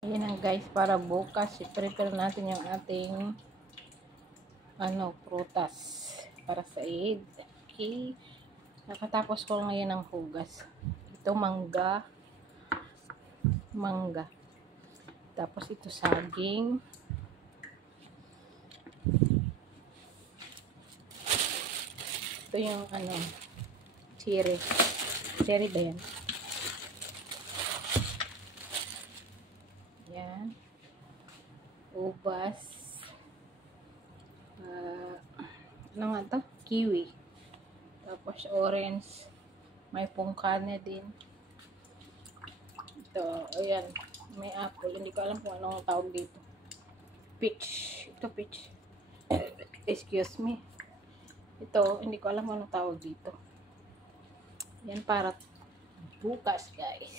Ayan ang guys, para bukas i-prepare natin yung ating prutas para sa Eid. Okay. Nakatapos ko ngayon ng hugas. Ito mangga. Tapos ito saging. Ito yung cherry. Cherry ba yan? Yan. Ubas. Ano nga to? Kiwi. Tapos orange. May pungkane din. Ito, ayan. May apple. Hindi ko alam kung anong tawag dito. Peach. Ito peach. Excuse me. Ito, hindi ko alam kung anong tawag dito. Yan para bukas, guys.